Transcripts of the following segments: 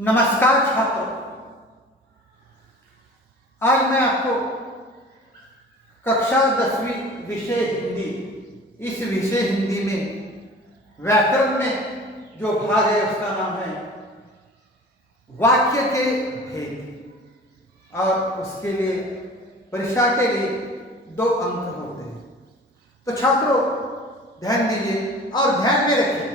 नमस्कार छात्रों, आज मैं आपको कक्षा 10वीं विषय हिंदी, इस विषय हिंदी में व्याकरण में जो भाग है उसका नाम है वाक्य के भेद और उसके लिए परीक्षा के लिए 2 अंक होते हैं। तो छात्रों ध्यान दीजिए और ध्यान में रखिए,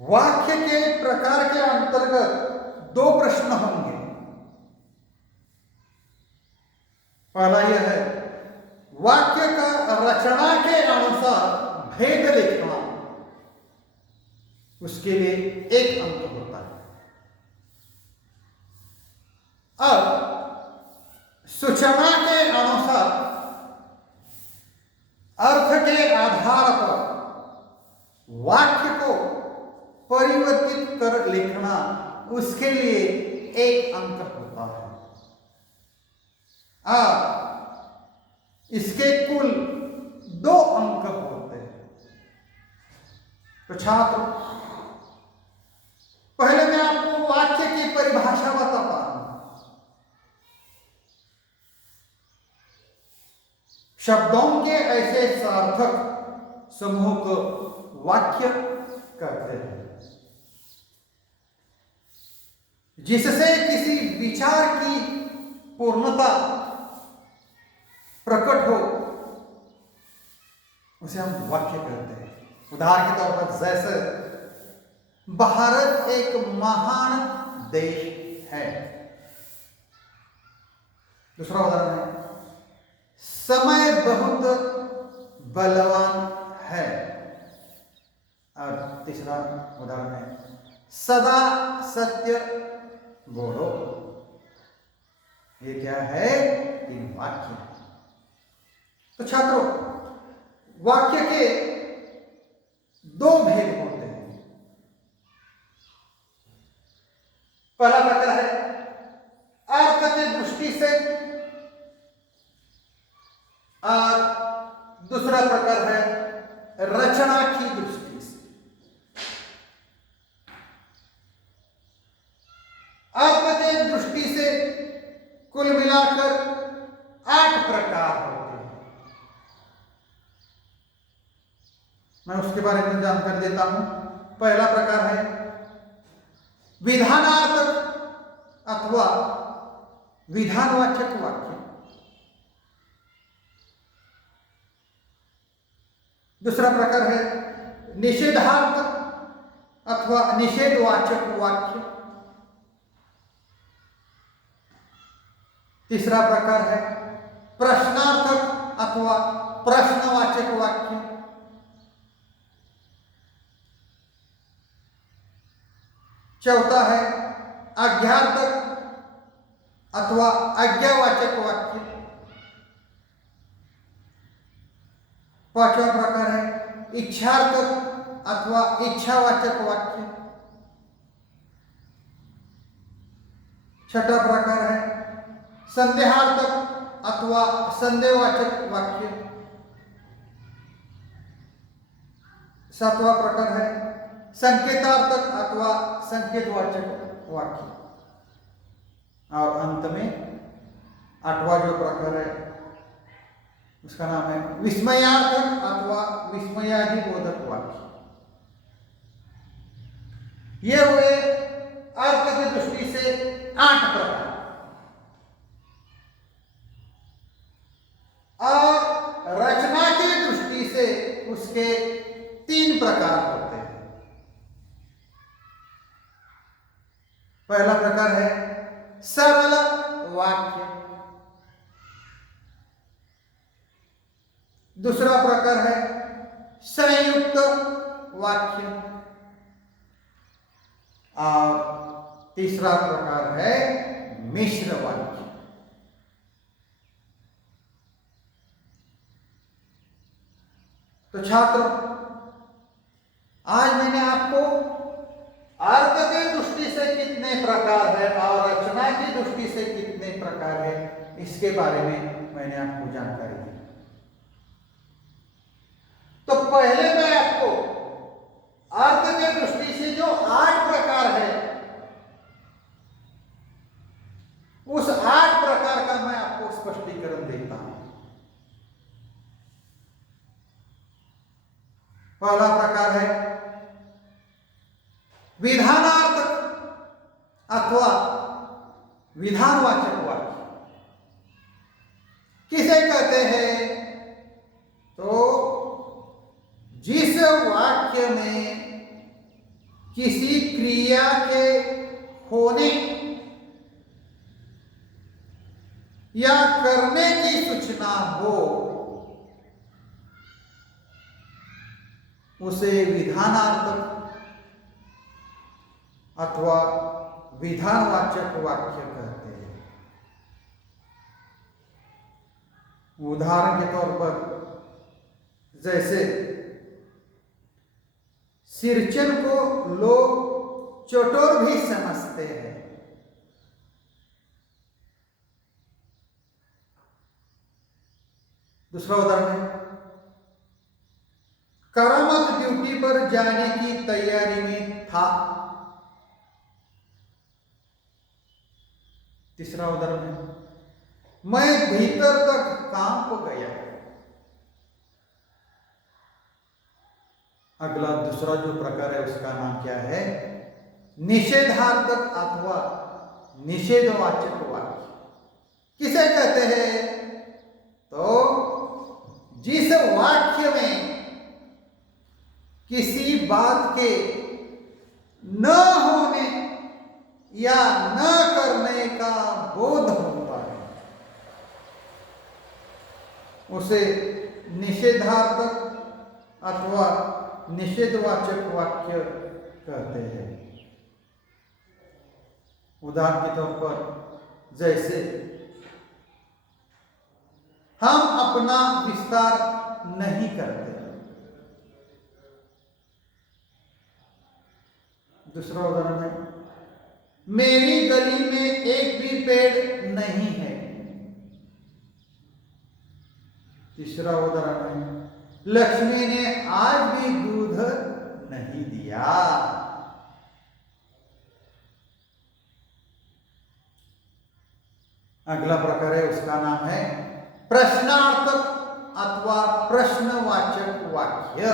वाक्य के प्रकार के अंतर्गत 2 प्रश्न होंगे। पहला यह है वाक्य का रचना के अनुसार भेद लिखना, उसके लिए 1 अंक होता है। अब सूचना के अनुसार अर्थ के आधार पर वाक्य को परिवर्तित कर लिखना, उसके लिए 1 अंक होता है। इसके कुल 2 अंक होते हैं। तो छात्र पहले मैं आपको वाक्य की परिभाषा बताता हूं। शब्दों के ऐसे सार्थक समूह को वाक्य कहते हैं, जिससे किसी विचार की पूर्णता प्रकट हो, उसे हम वाक्य कहते हैं। उदाहरण के तौर पर जैसे भारत एक महान देश है। दूसरा उदाहरण है समय बहुत बलवान है। और तीसरा उदाहरण है सदा सत्य बोलो। ये क्या है? ये वाक्य। तो छात्रों वाक्य के 2 भेद होते हैं। पहला प्रकार है अर्थ की दृष्टि से और दूसरा प्रकार है रचना की दृष्टि से। अर्थ की दृष्टि से कुल मिलाकर 8 प्रकार होते हैं। मैं उसके बारे में जानकारी देता हूं। पहला प्रकार है विधानार्थक अथवा विधानवाचक वाक्य। दूसरा प्रकार है निषेधार्थक अथवा निषेधवाचक वाक्य। तीसरा प्रकार है प्रश्नार्थक अथवा प्रश्नवाचक वाक्य। चौथा है आज्ञार्थक अथवा आज्ञावाचक वाक्य। पांचवा प्रकार है इच्छार्थक अथवा इच्छावाचक वाक्य। छठा प्रकार है संदेहार्थक अथवा संदेहवाचक वाक्य। सातवां प्रकार है संकेतार्थक अथवा संकेतवाचक वाक्य। और अंत में 8वां जो प्रकार है उसका नाम है विस्मयार्थक अथवा विस्मयादिबोधक वाक्य। ये हुए अर्थ की दृष्टि से 8 प्रकार। और रचना की दृष्टि से उसके 3 प्रकार होते हैं। पहला प्रकार है सरल वाक्य। दूसरा प्रकार है संयुक्त वाक्य। और तीसरा प्रकार है मिश्र वाक्य। तो छात्रों आज मैंने आपको अर्थ की दृष्टि से कितने प्रकार है और रचना की दृष्टि से कितने प्रकार है, इसके बारे में मैंने आपको जानकारी दी। तो पहले मैं आपको अर्थ की दृष्टि से जो 8 प्रकार देता हूं। पहला प्रकार है विधानार्थक अथवा विधानवाचक वाक्य। किसे कहते हैं? तो जिस वाक्य में किसी क्रिया के होने या करने की सूचना हो उसे विधानार्थक अथवा विधानवाचक वाक्य कहते हैं। उदाहरण के तौर पर जैसे सिरचन को लोग चटोर भी समझते हैं। दूसरा उदाहरण है करामत ड्यूटी पर जाने की तैयारी में था। तीसरा उदाहरण है मैं भीतर तक काम को गया। अगला दूसरा जो प्रकार है उसका नाम क्या है? निषेधार्थक अथवा निषेधवाचक वाक्य। किसे कहते हैं? तो जिस वाक्य में किसी बात के न होने या न करने का बोध होता है उसे निषेधार्थक अथवा निषेधवाचक वाक्य कहते हैं। उदाहरण के तौर पर जैसे हम अपना विस्तार नहीं करते। दूसरा उदाहरण है मेरी गली में एक भी पेड़ नहीं है। तीसरा उदाहरण है लक्ष्मी ने आज भी दूध नहीं दिया। अगला प्रकार है उसका नाम है प्रश्नार्थक अथवा प्रश्नवाचक वाक्य।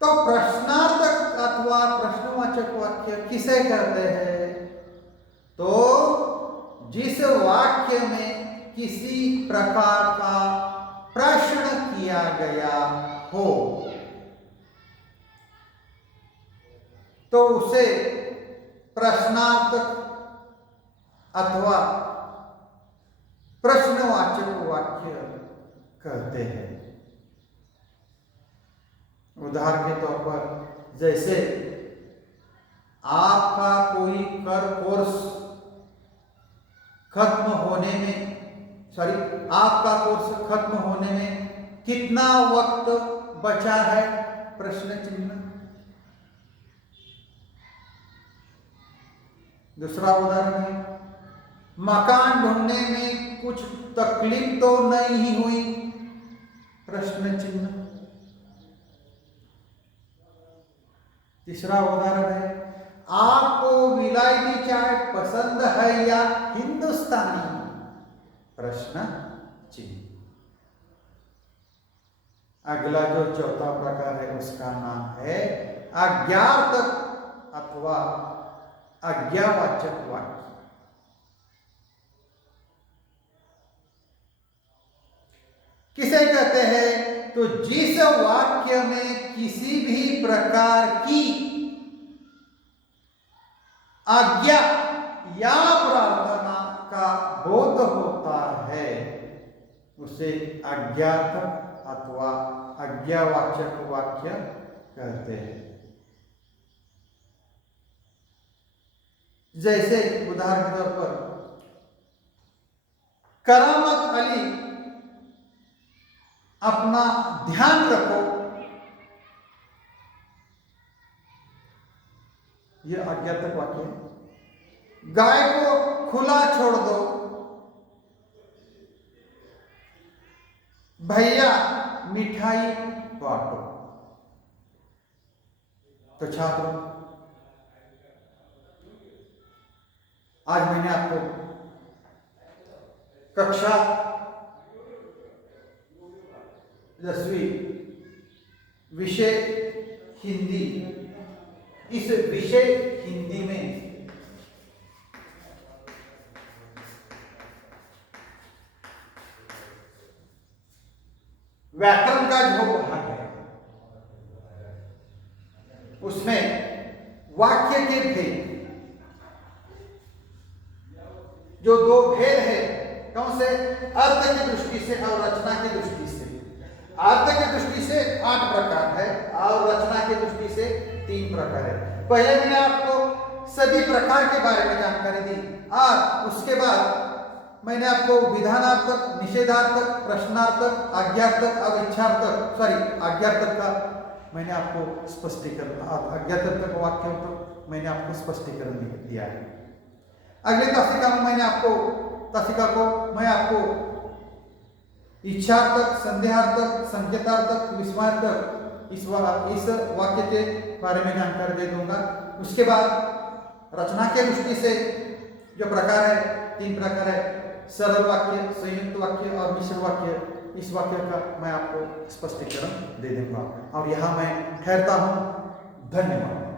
तो प्रश्नार्थक अथवा प्रश्नवाचक वाक्य किसे कहते हैं? तो जिस वाक्य में किसी प्रकार का प्रश्न किया गया हो तो उसे प्रश्नार्थक अथवा प्रश्नवाचक वाक्य कहते हैं। उदाहरण के तौर पर जैसे आपका कोई कर कोर्स खत्म होने में आपका कोर्स खत्म होने में कितना वक्त बचा है? प्रश्न चिन्ह। दूसरा उदाहरण है मकान ढूंढने में कुछ तकलीफ तो नहीं हुई? प्रश्न चिन्ह। तीसरा उदाहरण है आपको विलायती चाय पसंद है या हिंदुस्तानी? प्रश्न चिन्ह। अगला जो चौथा प्रकार है उसका नाम है आज्ञार्थक अथवा आज्ञावाचक वाक्य। किसे कहते हैं? तो जिस वाक्य में किसी भी प्रकार की आज्ञा या प्रार्थना का बोध होता है उसे आज्ञार्थक अथवा आज्ञावाचक वाक्य कहते हैं। जैसे उदाहरण के तौर पर करामत अली अपना ध्यान रखो, यह आज्ञार्थक वाक्य है। गाय को खुला छोड़ दो, भैया मिठाई बांटो। तो छात्रों, आज मैंने आपको कक्षा 10वीं विषय हिंदी। इस विषय हिंदी में व्याकरण का जो भाग है उसमें वाक्य के भेद, जो दो भेद है कौन से, अर्थ की दृष्टि से और रचना की दृष्टि से। अर्थ की दृष्टि से 8 प्रकार है और रचना की दृष्टि से 3 प्रकार है। पहले मैंने आपको सभी प्रकार के बारे में जानकारी दी और उसके बाद मैंने आपको विधानार्थक, निषेधार्थक, प्रश्नार्थक, आज्ञार्थक और इच्छार्थक, आज्ञार्थक का मैंने आपको स्पष्टीकरण, आज्ञार्थक वाक्यों तक मैंने आपको स्पष्टीकरण दिया है। अगले तासिका में मैं आपको इच्छार्थक, संदेहार्थक, संकेतार्थक, विस्मयार्थक इस वाक्य के बारे में जानकारी दे दूंगा। उसके बाद रचना के दृष्टि से जो प्रकार है 3 प्रकार है, सरल वाक्य, संयुक्त वाक्य और मिश्र वाक्य। इस वाक्य का मैं आपको स्पष्टीकरण दे दूंगा और यहाँ मैं ठहरता हूँ। धन्यवाद।